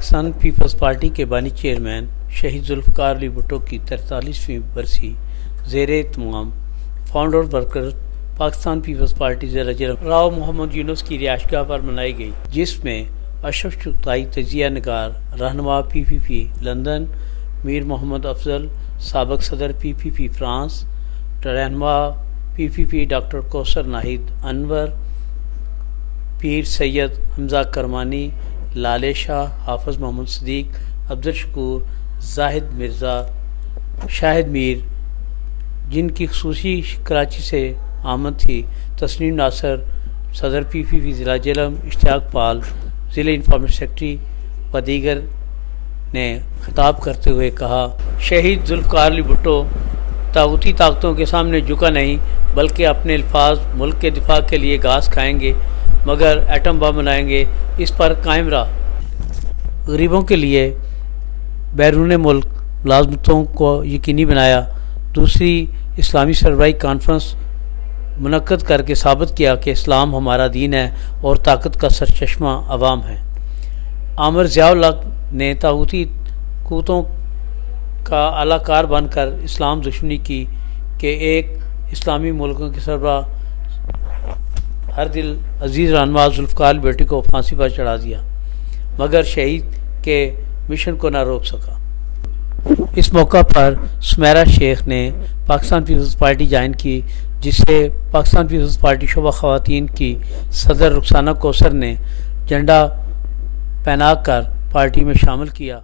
Pakistan Peoples party کے بانی chairman شہید ذوالفقار علی بھٹو کی 43ویں برسی زیر اہتمام فاؤنڈر ورکر پاکستان پیپلز پارٹی ضلع جلم راؤ محمد یونس کی رہائشگاہ پر منائی گئی، جس میں اشرف چغتائی تجزیہ نگار رہنما پی پی پی لندن، میر محمد افضل سابق صدر پی پی پی فرانس، رہنما پی پی پی ڈاکٹر کوثر ناہید انور، پیر سید حمزہ کرمانی، لالے شاہ، حافظ محمد صدیق، عبدالشکور، زاہد مرزا، شاہد میر، جن کی خصوصی کراچی سے آمد تھی، تسنیم ناصر صدر پی پی پی ضلع جہلم، اشتیاق پال ضلع انفارمیشن سیکرٹری و دیگر نے خطاب کرتے ہوئے کہا، شہید ذوالفقار علی بھٹو طاغوتی طاقتوں کے سامنے جھکا نہیں، بلکہ اپنے الفاظ ملک کے دفاع کے لیے گھاس کھائیں گے مگر ایٹم بم بنائیں گے، اس پر قائم رہا۔ غریبوں کے لیے بیرون ملک ملازمتوں کو یقینی بنایا۔ دوسری اسلامی سربراہی کانفرنس منعقد کر کے ثابت کیا کہ اسلام ہمارا دین ہے اور طاقت کا سرچشمہ عوام ہے۔ عامر ضیاء الحق نے طاغوتی قوتوں کا اعلیٰ کار بن کر اسلام دشمنی کی کہ ایک اسلامی ملکوں کے سربراہ ہر دل عزیز رہنما ذوالفقار علی بھٹو کو پھانسی پر چڑھا دیا، مگر شہید کے مشن کو نہ روک سکا۔ اس موقع پر سمیرہ شیخ نے پاکستان پیپلز پارٹی جوائن کی، جس سے پاکستان پیپلز پارٹی شعبہ خواتین کی صدر رخسانہ کوثر نے جھنڈا پہنا کر پارٹی میں شامل کیا۔